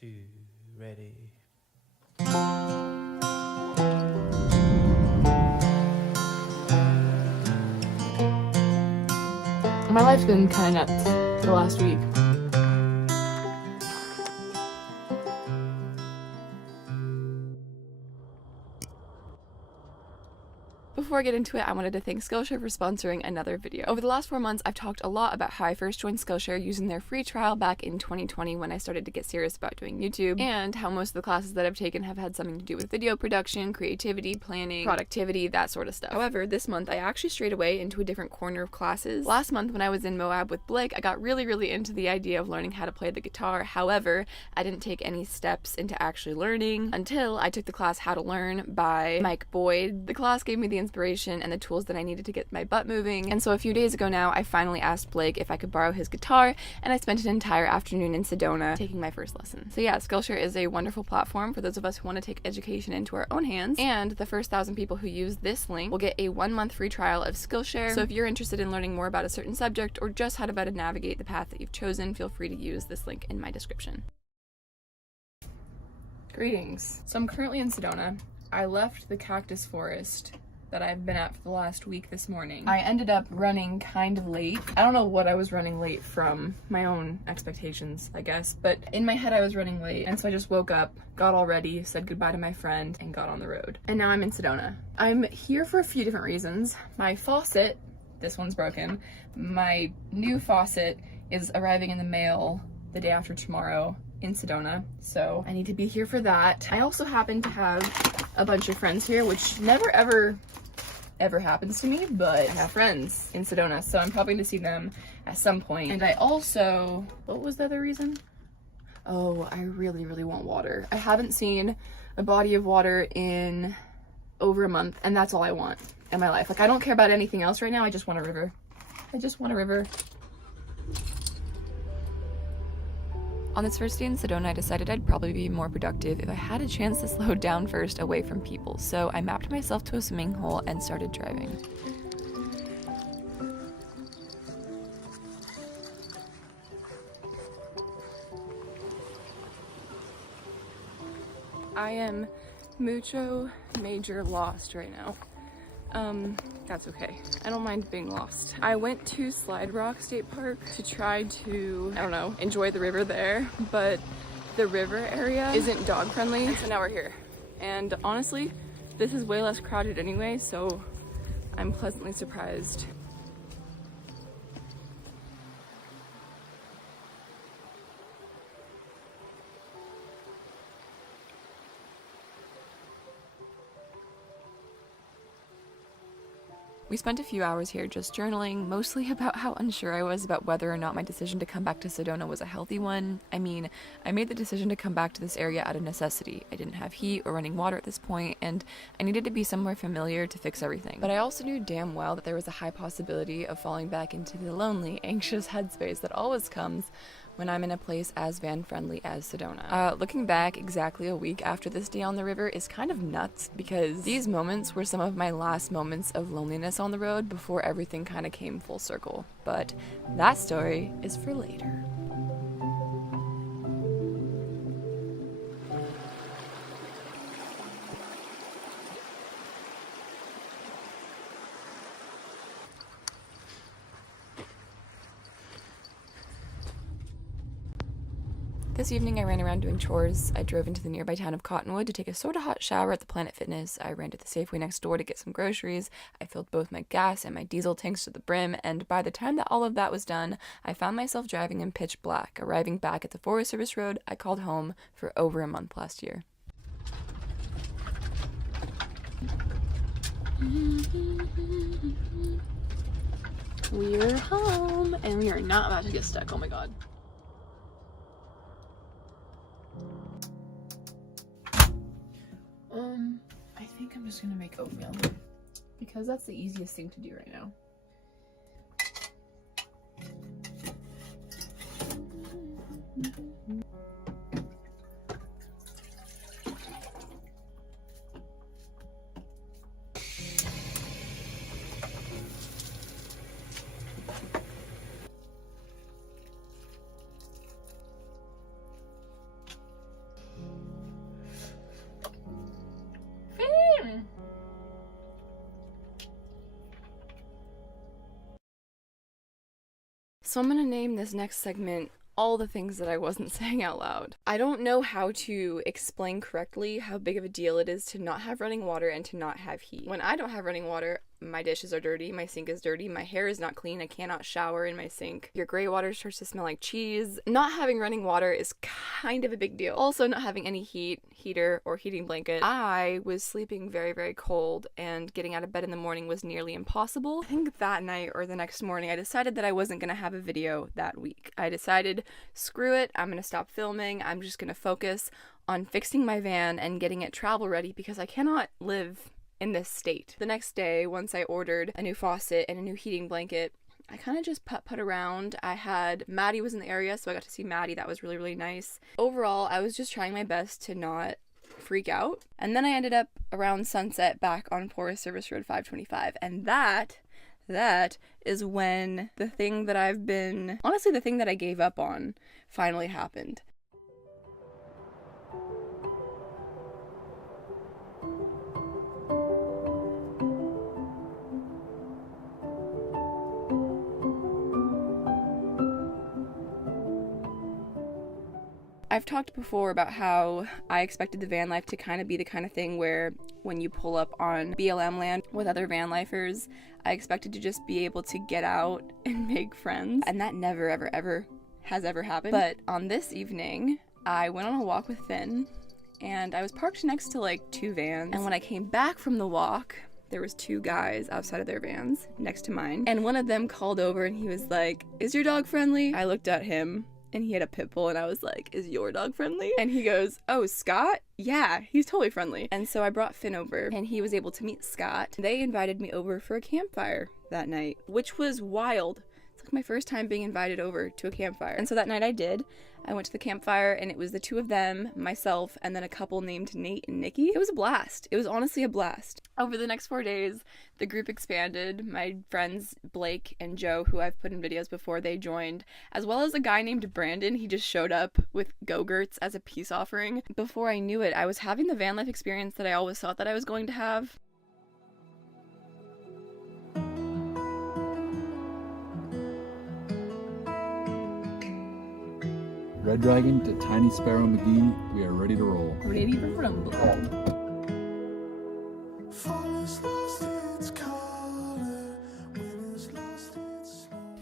2, ready. My life's been kind of nuts the last week. Before I get into it, I wanted to thank Skillshare for sponsoring another video. Over the last 4 months, I've talked a lot about how I first joined Skillshare using their free trial back in 2020 when I started to get serious about doing YouTube, and how most of the classes that I've taken have had something to do with video production, creativity, planning, productivity, that sort of stuff. However, this month I actually strayed away into a different corner of classes. Last month when I was in Moab with Blake, I got really into the idea of learning how to play the guitar. However, I didn't take any steps into actually learning until I took the class How to Learn by Mike Boyd. The class gave me the inspiration and the tools that I needed to get my butt moving, and so a few days ago now I finally asked Blake if I could borrow his guitar, and I spent an entire afternoon in Sedona taking my first lesson. So yeah, Skillshare is a wonderful platform for those of us who want to take education into our own hands, and the first 1,000 people who use this link will get a 1-month free trial of Skillshare. So if you're interested in learning more about a certain subject or just how to better navigate the path that you've chosen, feel free to use this link in my description. Greetings. So I'm currently in Sedona. I left the cactus forest that I've been at for the last week this morning. I ended up running kind of late. I don't know what I was running late from, my own expectations, I guess, but in my head I was running late, and so I just woke up, got all ready, said goodbye to my friend, and got on the road. And now I'm in Sedona. I'm here for a few different reasons. My faucet, this one's broken. My new faucet is arriving in the mail the day after tomorrow in Sedona, so I need to be here for that. I also happen to have a bunch of friends here, which never ever happens to me, but I have friends in Sedona, so I'm probably going to see them at some point. And I also, what was the other reason? Oh, I really want water. I haven't seen a body of water in over a month, and that's all I want in my life. Like, I don't care about anything else right now. I just want a river. I just want a river. On this first day in Sedona, I decided I'd probably be more productive if I had a chance to slow down first away from people, so I mapped myself to a swimming hole and started driving. I am mucho major lost right now. That's okay. I don't mind being lost. I went to Slide Rock State Park to try to, I don't know, enjoy the river there, but the river area isn't dog friendly, so now we're here. And honestly, this is way less crowded anyway, so I'm pleasantly surprised. We spent a few hours here just journaling, mostly about how unsure I was about whether or not my decision to come back to Sedona was a healthy one. I mean, I made the decision to come back to this area out of necessity. I didn't have heat or running water at this point, and I needed to be somewhere familiar to fix everything. But I also knew damn well that there was a high possibility of falling back into the lonely, anxious headspace that always comes when I'm in a place as van-friendly as Sedona. Looking back exactly a week after this day on the river is kind of nuts, because these moments were some of my last moments of loneliness on the road before everything kind of came full circle. But that story is for later. This evening I ran around doing chores. I drove into the nearby town of Cottonwood to take a sorta hot shower at the Planet Fitness. I ran to the Safeway next door to get some groceries. I filled both my gas and my diesel tanks to the brim, and by the time that all of that was done, I found myself driving in pitch black, arriving back at the Forest Service road I called home for over a month last year. We're home, and we are not about to get stuck. Oh my god. I think I'm just gonna make oatmeal because that's the easiest thing to do right now. So I'm gonna name this next segment all the things that I wasn't saying out loud. I don't know how to explain correctly how big of a deal it is to not have running water and to not have heat. When I don't have running water, my dishes are dirty, my sink is dirty, my hair is not clean, I cannot shower in my sink. Your gray water starts to smell like cheese. Not having running water is kind of a big deal. Also, not having any heater, or heating blanket. I was sleeping very, very cold, and getting out of bed in the morning was nearly impossible. I think that night or the next morning, I decided that I wasn't gonna have a video that week. I decided, screw it, I'm gonna stop filming, I'm just gonna focus on fixing my van and getting it travel ready because I cannot live in this state. The next day, once I ordered a new faucet and a new heating blanket, I kind of just put around. Maddie was in the area, so I got to see Maddie. That was really, really nice. Overall, I was just trying my best to not freak out. And then I ended up around sunset back on Forest Service Road 525. And that is when the thing that I gave up on finally happened. I've talked before about how I expected the van life to kind of be the kind of thing where when you pull up on BLM land with other van lifers, I expected to just be able to get out and make friends. And that never, ever has ever happened. But on this evening, I went on a walk with Finn, and I was parked next to like 2 vans. And when I came back from the walk, there was 2 guys outside of their vans next to mine. And one of them called over and he was like, "Is your dog friendly?" I looked at him, and he had a pit bull, and I was like, "Is your dog friendly?" And he goes, "Oh, Scott? Yeah, he's totally friendly." And so I brought Finn over, and he was able to meet Scott. They invited me over for a campfire that night, which was wild. It's like my first time being invited over to a campfire. And so that night I did. I went to the campfire, and it was the 2 of them, myself, and then a couple named Nate and Nikki. It was a blast. It was honestly a blast. Over the next 4 days, the group expanded. My friends Blake and Joe, who I've put in videos before, they joined, as well as a guy named Brandon. He just showed up with Go-Gurts as a peace offering. Before I knew it, I was having the van life experience that I always thought that I was going to have. Red Dragon to Tiny Sparrow McGee, we are ready to roll. Ready to rumble.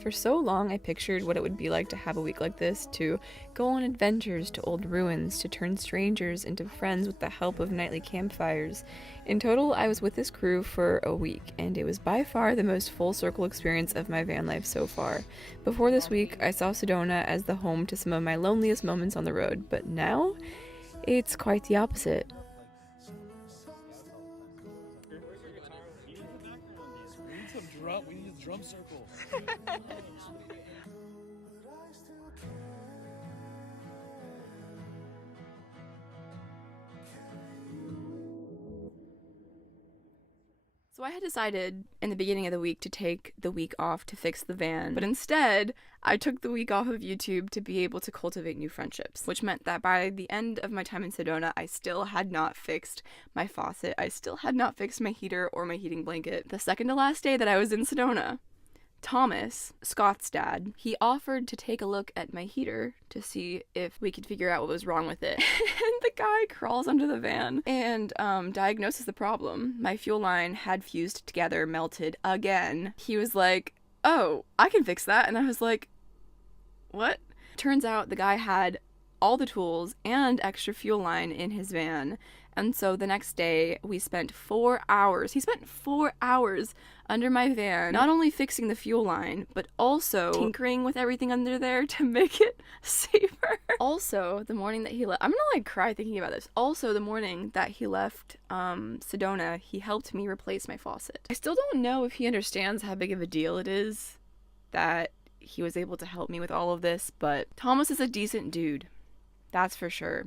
For so long, I pictured what it would be like to have a week like this, to go on adventures to old ruins, to turn strangers into friends with the help of nightly campfires. In total, I was with this crew for a week, and it was by far the most full-circle experience of my van life so far. Before this week, I saw Sedona as the home to some of my loneliest moments on the road, but now, it's quite the opposite. We need a drum circle. So I had decided in the beginning of the week to take the week off to fix the van, but instead I took the week off of YouTube to be able to cultivate new friendships, which meant that by the end of my time in Sedona, I still had not fixed my faucet, I still had not fixed my heater or my heating blanket. The second to last day that I was in Sedona, Thomas, Scott's dad, he offered to take a look at my heater to see if we could figure out what was wrong with it. And the guy crawls under the van and diagnoses the problem. My fuel line had fused together, melted again. He was like, "Oh, I can fix that." And I was like, "What?" Turns out the guy had all the tools and extra fuel line in his van. And so the next day we spent 4 hours. He spent 4 hours under my van, not only fixing the fuel line, but also tinkering with everything under there to make it safer. Also, the morning that he left, I'm gonna like cry thinking about this. Also, the morning that he left Sedona, he helped me replace my faucet. I still don't know if he understands how big of a deal it is that he was able to help me with all of this, but Thomas is a decent dude. That's for sure.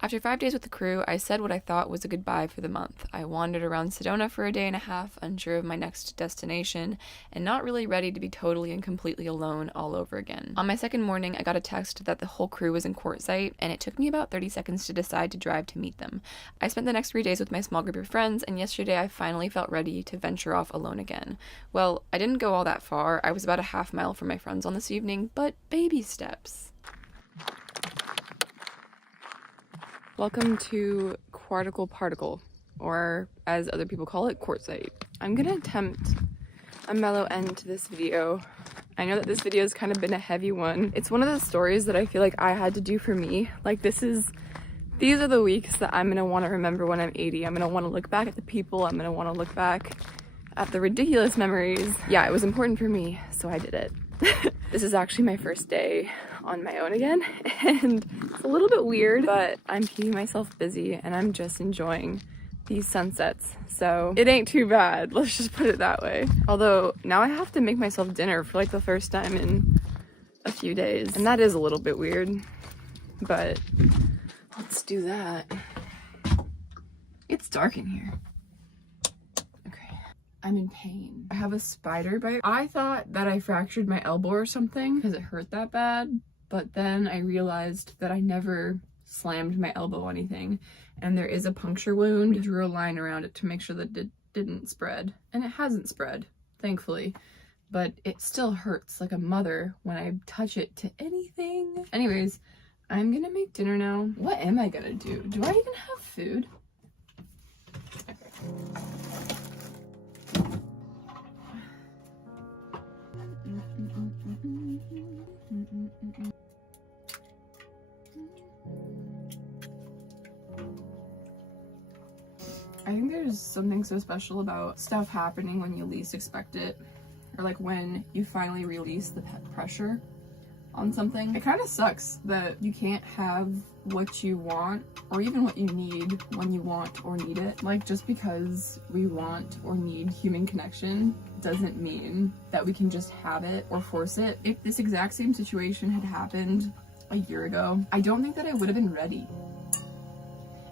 After 5 days with the crew, I said what I thought was a goodbye for the month. I wandered around Sedona for a day and a half, unsure of my next destination, and not really ready to be totally and completely alone all over again. On my second morning, I got a text that the whole crew was in Quartzsite, and it took me about 30 seconds to decide to drive to meet them. I spent the next 3 days with my small group of friends, and yesterday I finally felt ready to venture off alone again. Well, I didn't go all that far. I was about a half mile from my friends on this evening, but baby steps. Welcome to Quarticle Particle, or as other people call it, Quartzsite. I'm gonna attempt a mellow end to this video. I know that this video has kind of been a heavy one. It's one of the stories that I feel like I had to do for me. Like these are the weeks that I'm gonna wanna remember when I'm 80. I'm gonna wanna look back at the people. I'm gonna wanna look back at the ridiculous memories. Yeah, it was important for me, so I did it. This is actually my first day on my own again, and it's a little bit weird, but I'm keeping myself busy and I'm just enjoying these sunsets, so it ain't too bad, let's just put it that way. Although now I have to make myself dinner for like the first time in a few days, and that is a little bit weird, but let's do that. It's dark in here. I'm in pain. I have a spider bite. I thought that I fractured my elbow or something because it hurt that bad, but then I realized that I never slammed my elbow on anything, and there is a puncture wound. I drew a line around it to make sure that it didn't spread, and it hasn't spread, thankfully, but it still hurts like a mother when I touch it to anything. Anyways, I'm gonna make dinner now. What am I gonna do? Do I even have food? Okay. I think there's something so special about stuff happening when you least expect it, or like when you finally release the pressure on something. It kind of sucks that you can't have what you want or even what you need when you want or need it. Like, just because we want or need human connection doesn't mean that we can just have it or force it. If this exact same situation had happened a year ago, I don't think that I would have been ready.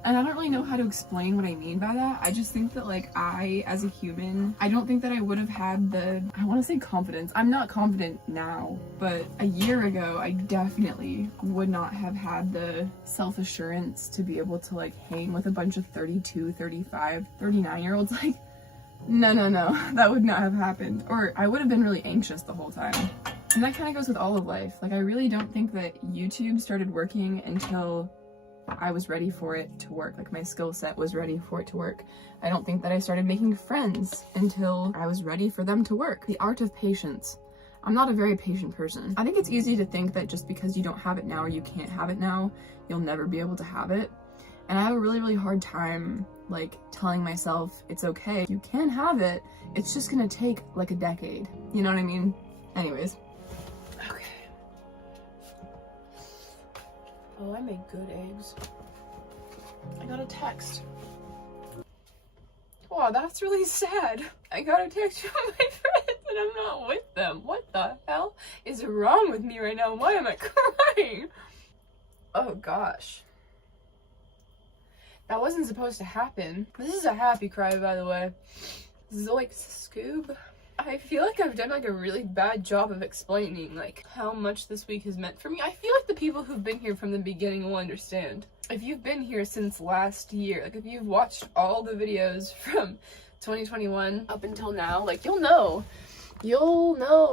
And I don't really know how to explain what I mean by that. I just think that, like, I, as a human, I don't think that I would have had the, I want to say confidence. I'm not confident now, but a year ago, I definitely would not have had the self-assurance to be able to, like, hang with a bunch of 32, 35, 39-year-olds. Like, no, that would not have happened. Or I would have been really anxious the whole time. And that kind of goes with all of life. Like, I really don't think that YouTube started working until I was ready for it to work. Like, my skill set was ready for it to work. I don't think that I started making friends until I was ready for them to work. The art of patience. I'm not a very patient person. I think it's easy to think that just because you don't have it now or you can't have it now, you'll never be able to have it. And I have a really, really hard time, like, telling myself it's okay. You can have it. It's just gonna take like a decade. You know what I mean? Anyways. Okay. Oh, I make good eggs. I got a text. Wow, that's really sad. I got a text from my friends and I'm not with them. What the hell is wrong with me right now? Why am I crying? Oh gosh. That wasn't supposed to happen. This is a happy cry, by the way. Zoinks, Scoob. I feel like I've done like a really bad job of explaining like how much this week has meant for me. I feel like the people who've been here from the beginning will understand. If you've been here since last year, like if you've watched all the videos from 2021 up until now, like you'll know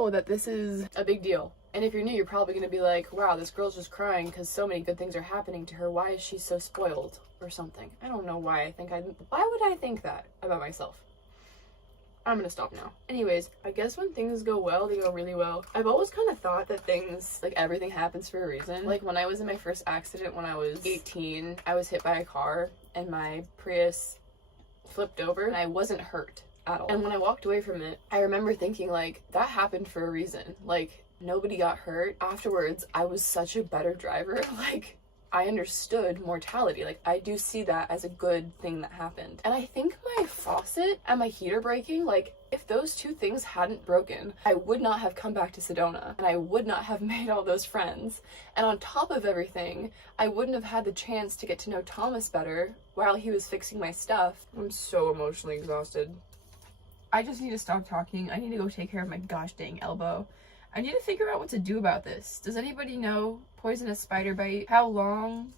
that this is a big deal. And if you're new, you're probably gonna be like, wow, this girl's just crying because so many good things are happening to her. Why is she so spoiled or something? I don't know why would I think that about myself? I'm gonna stop now. Anyways, I guess when things go well, they go really well. I've always kind of thought that things, like everything happens for a reason. Like when I was in my first accident when I was 18, I was hit by a car and my Prius flipped over and I wasn't hurt at all. And when I walked away from it, I remember thinking like, that happened for a reason. Like nobody got hurt. Afterwards, I was such a better driver. Like I understood mortality. Like I do see that as a good thing that happened. And I think my faucet and my heater breaking, like If those two things hadn't broken, I would not have come back to Sedona, and I would not have made all those friends. And on top of everything, I wouldn't have had the chance to get to know Thomas better while he was fixing my stuff. I'm so emotionally exhausted. I just need to stop talking. I need to go take care of my gosh dang elbow. I need to figure out what to do about this. Does anybody know? Poisonous spider bite. How long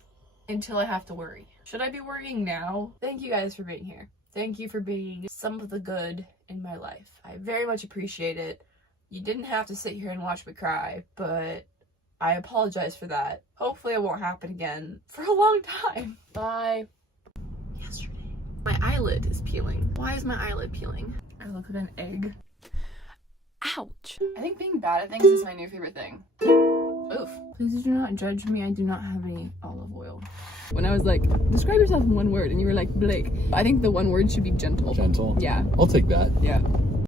until I have to worry? Should I be worrying now? Thank you guys for being here. Thank you for being some of the good in my life. I very much appreciate it. You didn't have to sit here and watch me cry, but I apologize for that. Hopefully it won't happen again for a long time. Bye. Yesterday. My eyelid is peeling. Why is my eyelid peeling? I look like an egg. Ouch. I think being bad at things is my new favorite thing. Oof. Please do not judge me. I do not have any olive oil. When I was like, describe yourself in one word, and you were like, Blake. I think the one word should be gentle. Gentle? Yeah. I'll take that. Yeah.